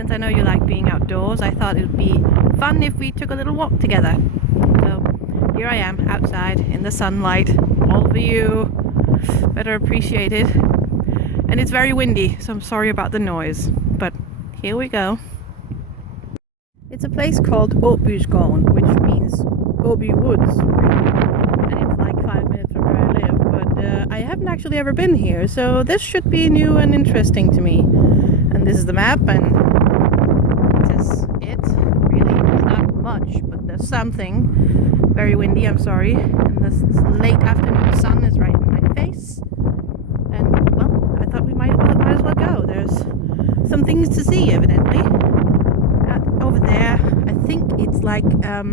Since I know you like being outdoors, I thought it would be fun if we took a little walk together. So here I am outside in the sunlight. All of you better appreciate it. And it's very windy, so I'm sorry about the noise. But here we go. It's a place called Åbyskogen, which means Åby Woods. And it's like 5 minutes from where I live, but I haven't actually ever been here, so this should be new and interesting to me. And this is the map, and this is it. Really, it's not much, but there's something. Very windy, I'm sorry. And this late afternoon sun is right in my face. And, well, I thought we might as well go. There's some things to see, evidently. Over there, I think it's like a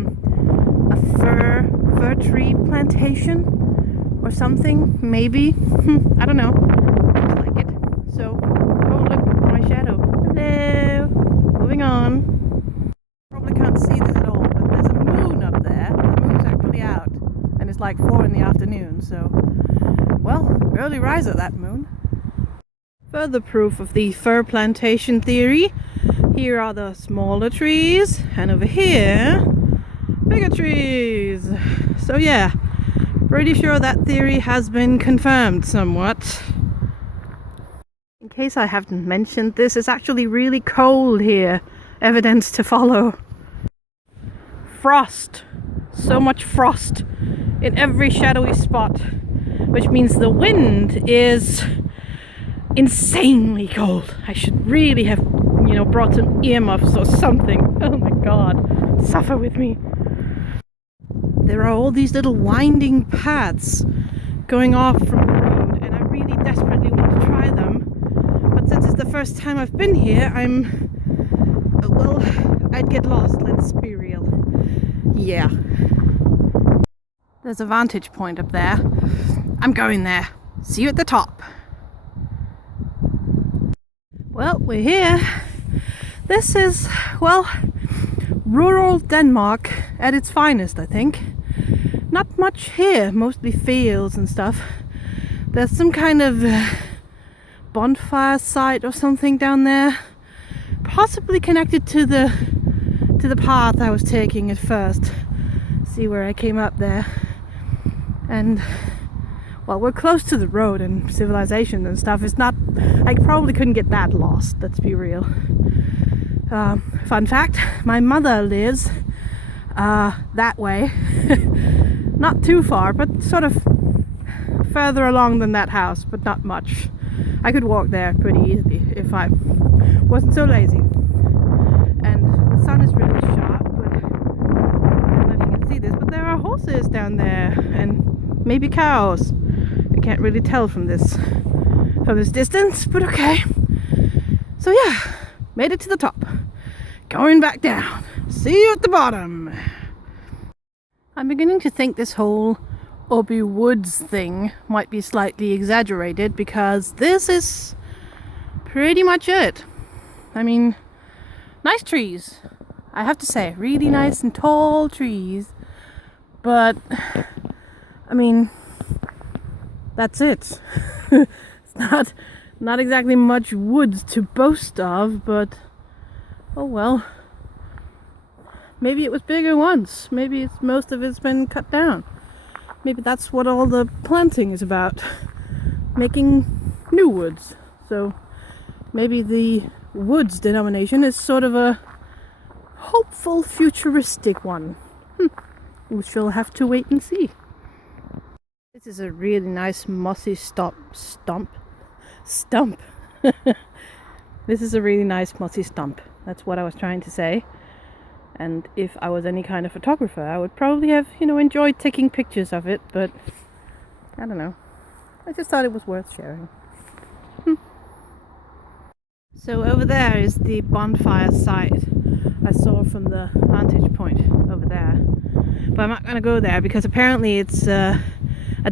fir tree plantation or something, maybe. I don't know. Looks like it. So, oh look, my shadow. Hello. Moving on. Probably can't see this at all, but there's a moon up there. The moon's actually out, and it's like 4 in the afternoon. So, well, early riser, that moon. Further proof of the fir plantation theory. Here are the smaller trees, and over here, bigger trees. So yeah, pretty sure that theory has been confirmed somewhat. In case I haven't mentioned, this is actually really cold here. Evidence to follow. Frost. So much frost in every shadowy spot, which means the wind is insanely cold. I should really have brought some earmuffs or something. Oh my god, suffer with me. There are all these little winding paths going off from the road, and I really desperately want to try them. But since it's the first time I've been here, well, I'd get lost, let's be real. Yeah. There's a vantage point up there. I'm going there. See you at the top. Well, we're here. This is, well, rural Denmark at its finest, I think. Not much here, mostly fields and stuff. There's some kind of bonfire site or something down there, possibly connected to the path I was taking at first. See where I came up there. And well, we're close to the road and civilization and stuff. It's not, I probably couldn't get that lost, let's be real. Fun fact, my mother lives that way. Not too far, but sort of further along than that house, but not much. I could walk there pretty easily if I wasn't so lazy. And the sun is really sharp, but I don't know if you can see this, but there are horses down there, and maybe cows. I can't really tell from this distance, but okay. So yeah, made it to the top. Going back down. See you at the bottom. I'm beginning to think this whole Åby Woods thing might be slightly exaggerated, because this is pretty much it. I mean, nice trees. I have to say, really nice and tall trees. But, I mean, that's it. It's not exactly much woods to boast of, but oh well. Maybe it was bigger once. Maybe most of it's been cut down. Maybe that's what all the planting is about. Making new woods. So maybe the woods denomination is sort of a hopeful futuristic one. We shall have to wait and see. This is a really nice mossy stump. This is a really nice mossy stump. That's what I was trying to say. And if I was any kind of photographer, I would probably have, enjoyed taking pictures of it, but I don't know. I just thought it was worth sharing. So over there is the bonfire site I saw from the vantage point over there. But I'm not going to go there because apparently it's a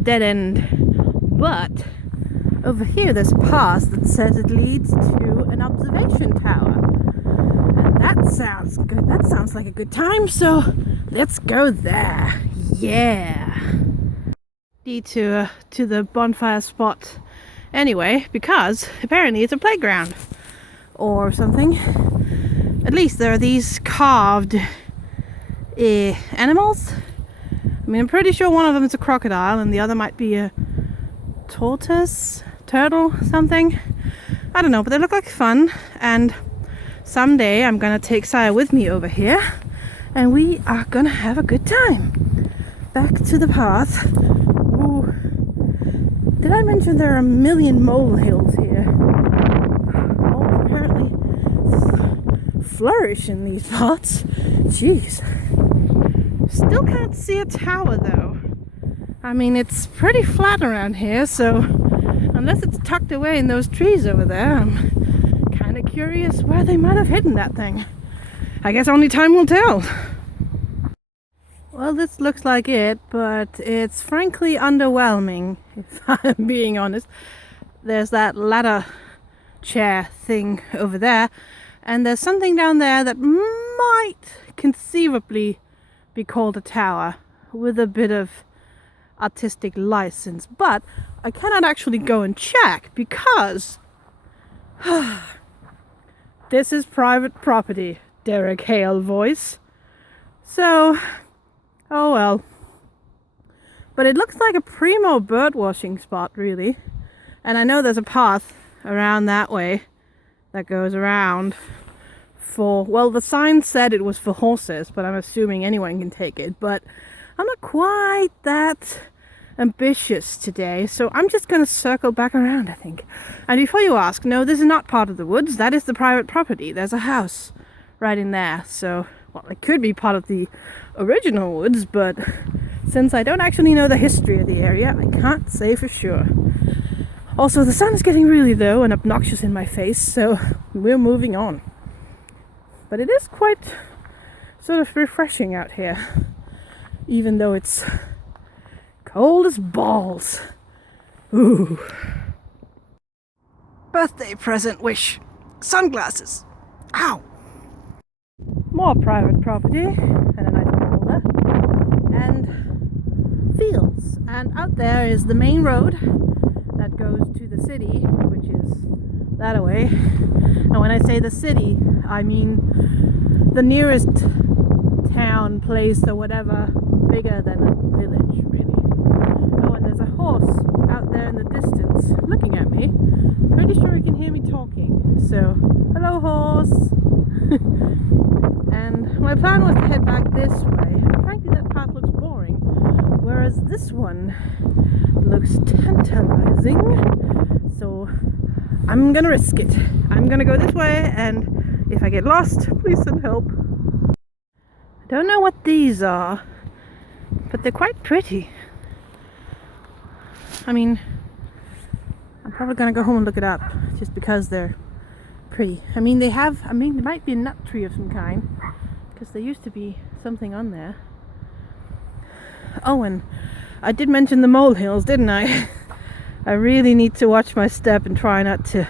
dead end. But over here there's a pass that says it leads to an observation tower. And that sounds good. That sounds like a good time, so let's go there. Yeah. Detour to the bonfire spot anyway, because apparently it's a playground or something. at least there are these carved animals. I mean, I'm pretty sure one of them is a crocodile and the other might be a tortoise, turtle, something. I don't know, but they look like fun, and someday I'm gonna take Saya with me over here and we are gonna have a good time. Back to the path. Ooh. Did I mention there are a million molehills here? Oh, apparently flourish in these parts. Jeez. Still can't see a tower though. I mean, it's pretty flat around here, so unless it's tucked away in those trees over there, I'm kind of curious where they might have hidden that thing. I guess only time will tell. Well, this looks like it, but it's frankly underwhelming, if I'm being honest. There's that ladder chair thing over there, and there's something down there that might conceivably be called a tower with a bit of artistic license, but I cannot actually go and check because this is private property, Derek Hale voice. So, oh well. But it looks like a primo bird watching spot, really. And I know there's a path around that way that goes around for, well, the sign said it was for horses, but I'm assuming anyone can take it. But I'm not quite that ambitious today, so I'm just going to circle back around, I think. And before you ask, no, this is not part of the woods. That is the private property. There's a house right in there, so, well, it could be part of the original woods, but since I don't actually know the history of the area, I can't say for sure. Also, the sun is getting really low and obnoxious in my face, so we're moving on. But it is quite sort of refreshing out here, even though it's cold as balls. Ooh. Birthday present wish. Sunglasses. Ow. More private property and a nice boulder. And fields. And out there is the main road that goes to the city, which is that away. And when I say the city, I mean the nearest town, place, or whatever bigger than a village, really. Oh, and there's a horse out there in the distance looking at me. Pretty sure he can hear me talking. So, hello, horse. And my plan was to head back this way. Frankly, that path looks boring, whereas this one looks tantalizing. So, I'm gonna risk it. I'm gonna go this way, and if I get lost, please send help. I don't know what these are, but they're quite pretty. I mean, I'm probably gonna go home and look it up, just because they're pretty. I mean, there might be a nut tree of some kind, because there used to be something on there. Oh, and I did mention the molehills, didn't I? I really need to watch my step and try not to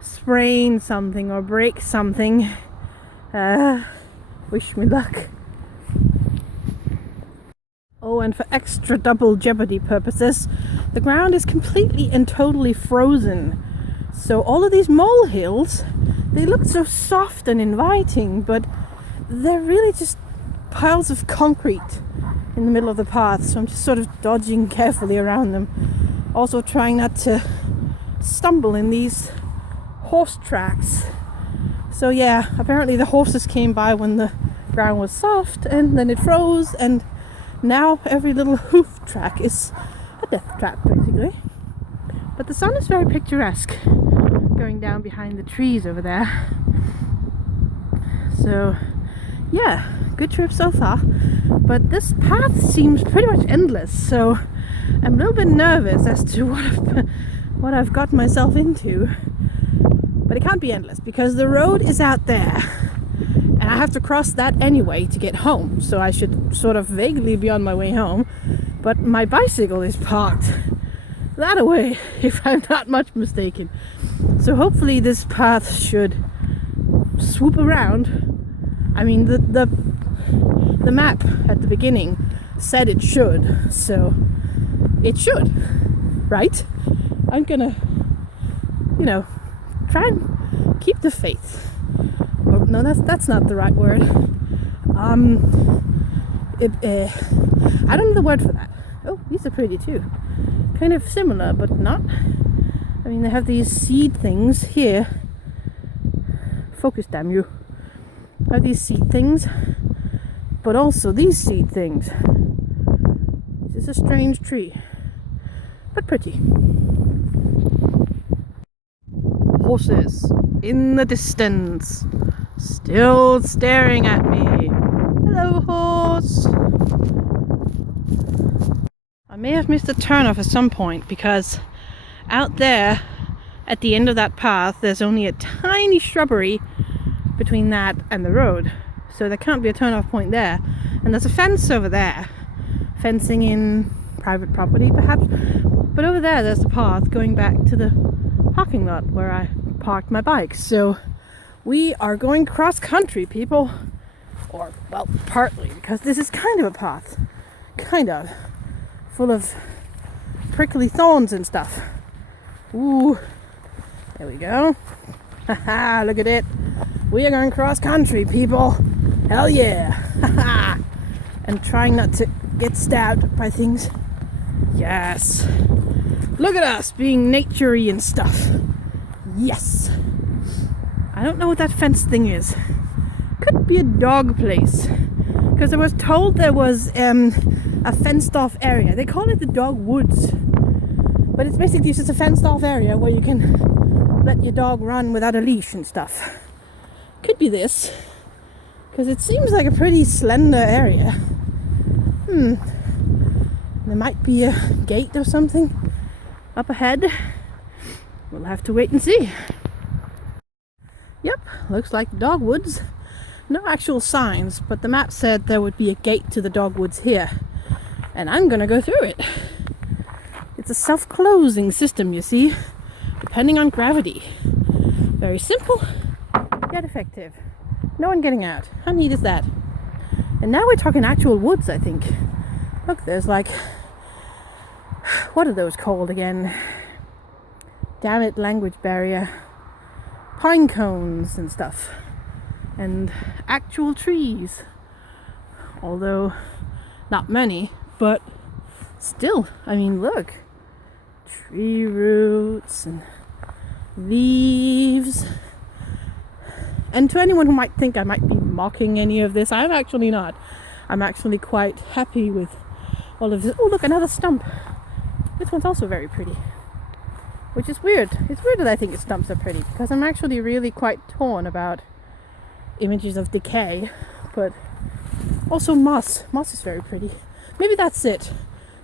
sprain something or break something. Wish me luck. Oh, and for extra double jeopardy purposes, the ground is completely and totally frozen. So all of these molehills, they look so soft and inviting, but they're really just piles of concrete in the middle of the path. So I'm just sort of dodging carefully around them. Also trying not to stumble in these horse tracks. So yeah, apparently the horses came by when the ground was soft, and then it froze, and now every little hoof track is a death trap, basically. But the sun is very picturesque, going down behind the trees over there. So yeah, good trip so far. But this path seems pretty much endless, so I'm a little bit nervous as to what I've got myself into. But it can't be endless, because the road is out there, and I have to cross that anyway to get home, so I should sort of vaguely be on my way home. But my bicycle is parked that away, if I'm not much mistaken. So hopefully this path should swoop around. I mean, the map at the beginning said it should, so it should, right? I'm gonna, try and keep the faith, or no, that's not the right word. I don't know the word for that. Oh, these are pretty too. Kind of similar, but not. I mean, they have these seed things here. Focus, damn you. Have these seed things, but also these seed things. This is a strange tree, but pretty. Horses in the distance, still staring at me. Hello, horse. I may have missed a turnoff at some point because out there at the end of that path there's only a tiny shrubbery between that and the road, so there can't be a turnoff point there, and there's a fence over there, fencing in private property perhaps, but over there's the path going back to the parking lot where I parked my bike. So we are going cross country, people, or well, partly, because this is kind of a path, kind of full of prickly thorns and stuff. Ooh, there we go. Haha, look at it. We are going cross country, people. Hell yeah. Haha. And trying not to get stabbed by things. Yes. Look at us being naturey and stuff. Yes. I don't know what that fence thing is. Could be a dog place, because I was told there was a fenced off area. They call it the dog woods, but it's basically just a fenced off area where you can let your dog run without a leash and stuff. Could be this, because it seems like a pretty slender area. There might be a gate or something up ahead. We'll have to wait and see. Yep, looks like dogwoods. No actual signs, but the map said there would be a gate to the dogwoods here, and I'm gonna go through it. It's a self-closing system, you see, depending on gravity. Very simple, yet effective. No one getting out. How neat is that? And now we're talking actual woods, I think. Look, there's like, what are those called again? Damn it, language barrier. Pine cones and stuff. And actual trees. Although not many, but still, I mean, look. Tree roots and leaves. And to anyone who might think I might be mocking any of this, I'm actually not. I'm actually quite happy with all of this. Oh, look, another stump. This one's also very pretty. Which is weird. It's weird that I think stumps are pretty, because I'm actually really quite torn about images of decay. But also moss. Moss is very pretty. Maybe that's it.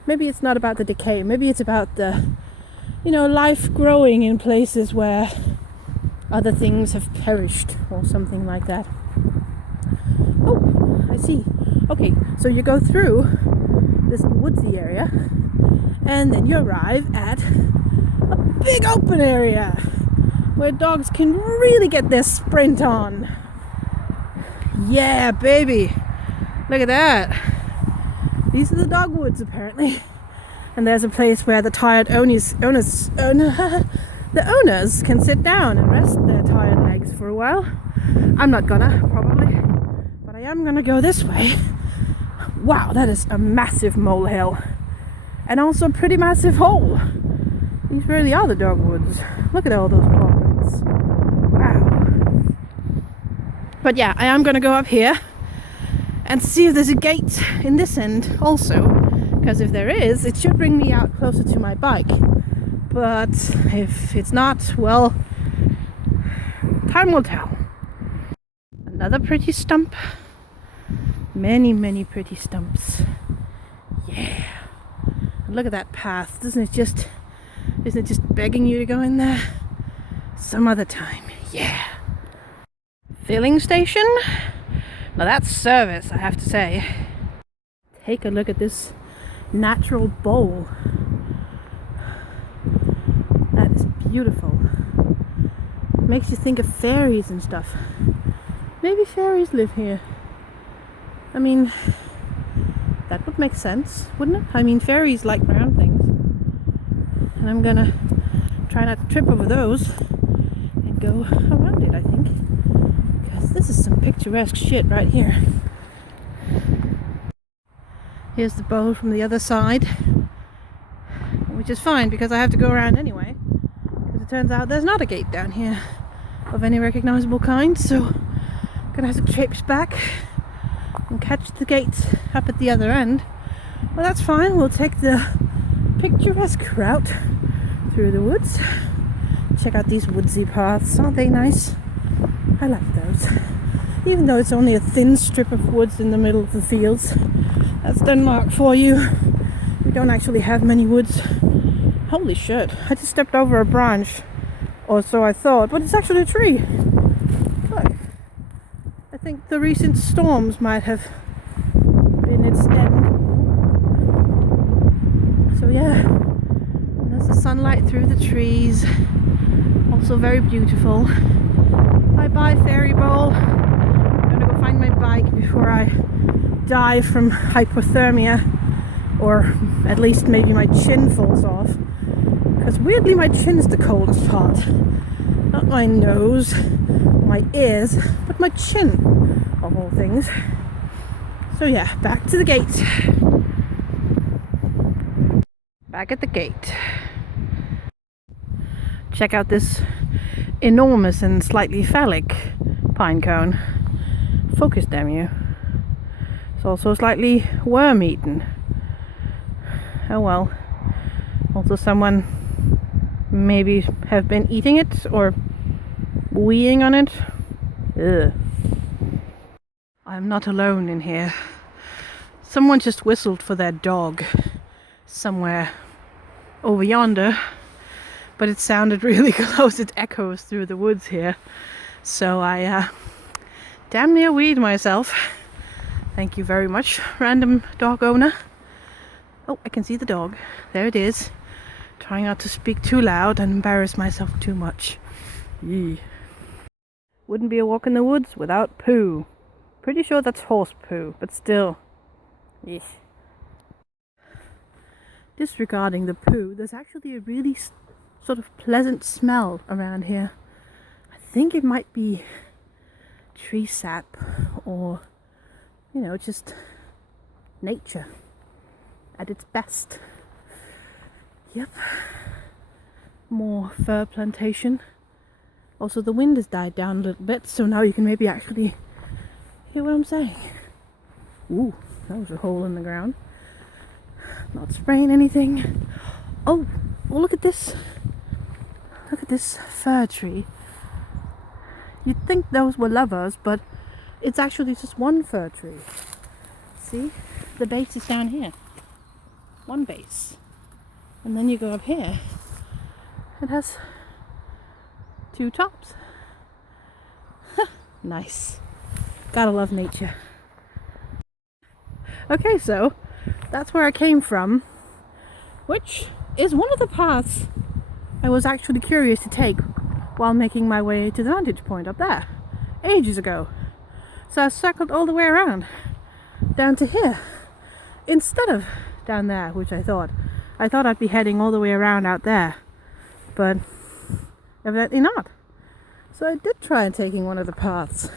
Maybe it's not about the decay. Maybe it's about the, life growing in places where other things have perished or something like that. Oh, I see. Okay, so you go through this woodsy area and then you arrive at a big open area where dogs can really get their sprint on. Yeah, baby. Look at that. These are the dogwoods, apparently. And there's a place where the tired owners can sit down and rest their tired legs for a while. I'm not gonna, probably. But I am gonna go this way. Wow, that is a massive molehill. And also a pretty massive hole. These really are the dogwoods. Look at all those problems. Wow. But yeah, I am gonna go up here and see if there's a gate in this end also, because if there is, it should bring me out closer to my bike. But if it's not, well, time will tell. Another pretty stump. Many, many pretty stumps. Yeah. And look at that path. Isn't it just begging you to go in there? Some other time. Yeah. Filling station? Now that's service, I have to say. Take a look at this natural bowl. That is beautiful. Makes you think of fairies and stuff. Maybe fairies live here. I mean, that would make sense, wouldn't it? I mean, fairies like round things. And I'm gonna try not to trip over those and go around it, I think. Because this This is some picturesque shit right here. Here's the bowl from the other side, which is fine because I have to go around anyway, because it turns out there's not a gate down here of any recognizable kind, so I'm gonna have to traipse back and catch the gate up at the other end. Well, that's fine. We'll take the picturesque route through the woods. Check out these woodsy paths. Aren't they nice? I like those. Even though it's only a thin strip of woods in the middle of the fields. That's Denmark for you. We don't actually have many woods. Holy shit. I just stepped over a branch. Or so I thought. But it's actually a tree. Look. I think the recent storms might have been its stem. So yeah. There's the sunlight through the trees. Also very beautiful. Bye bye Fairy Bowl. I'm gonna go find my bike before I die from hypothermia, or at least maybe my chin falls off, because weirdly my chin's the coldest part. Not my nose, my ears, but my chin, of all things. So yeah, back to the gate. Back at the gate. Check out this enormous and slightly phallic pine cone. Focus, damn you. It's also slightly worm-eaten. Oh well. Also someone maybe have been eating it or weeing on it. Ugh. I'm not alone in here. Someone just whistled for their dog somewhere over yonder, but it sounded really close. It echoes through the woods here. So I damn near weed myself. Thank you very much, random dog owner. Oh, I can see the dog. There it is. Trying not to speak too loud and embarrass myself too much. Yee. Wouldn't be a walk in the woods without poo. Pretty sure that's horse poo, but still. Yes. Disregarding the poo, there's actually a really sort of pleasant smell around here. I think it might be tree sap or, you know, just nature at its best. Yep. More fir plantation. Also the wind has died down a little bit, so now you can maybe actually hear what I'm saying. Ooh, that was a hole in the ground. Not spraying anything. Oh, look at this. Look at this fir tree. You'd think those were lovers, but it's actually just one fir tree. See? The base is down here. One base. And then you go up here. It has two tops. Nice. Gotta love nature. Okay, so that's where I came from, which is one of the paths I was actually curious to take while making my way to the vantage point up there ages ago. So I circled all the way around down to here instead of down there, which I thought I'd be heading all the way around out there, but evidently not. So I did try taking one of the paths.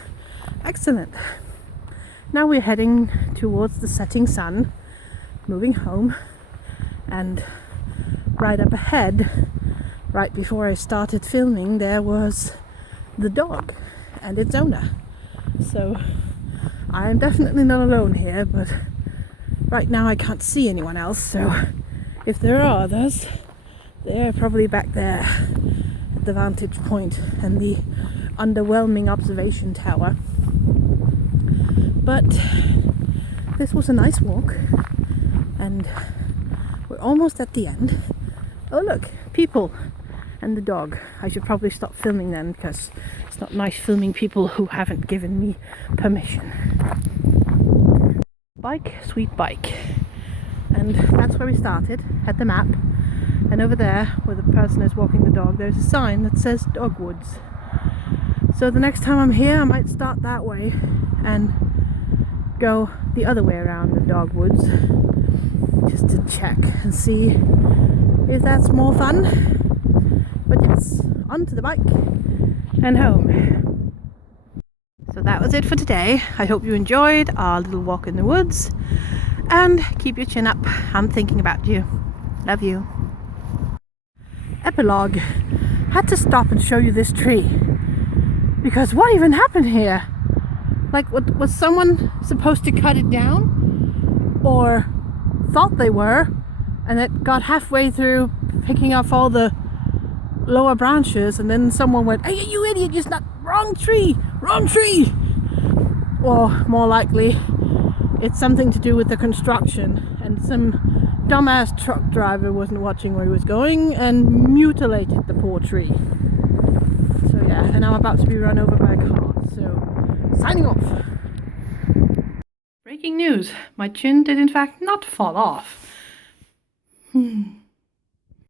Excellent. Now we're heading towards the setting sun, moving home, and right up ahead, right before I started filming, there was the dog and its owner. So I am definitely not alone here, but right now I can't see anyone else, so if there are others, they're probably back there at the vantage point and the underwhelming observation tower. But this was a nice walk, and we're almost at the end. Oh look, people and the dog. I should probably stop filming then, because it's not nice filming people who haven't given me permission. Bike, sweet bike. And that's where we started, at the map. And over there, where the person is walking the dog, there's a sign that says Dogwoods. So the next time I'm here, I might start that way and go the other way around the Dogwoods, just to check and see if that's more fun. But yes, onto the bike and home. So that was it for today. I hope you enjoyed our little walk in the woods, and keep your chin up. I'm thinking about you. Love you. Epilogue. Had to stop and show you this tree, because what even happened here? Like, what, was someone supposed to cut it down? Or thought they were, and it got halfway through picking off all the lower branches, and then someone went, "Hey, you idiot, you not wrong tree, wrong tree!" Or more likely, it's something to do with the construction, and some dumbass truck driver wasn't watching where he was going and mutilated the poor tree. So yeah, and I'm about to be run over by a car, so signing off. Breaking news, my chin did in fact not fall off.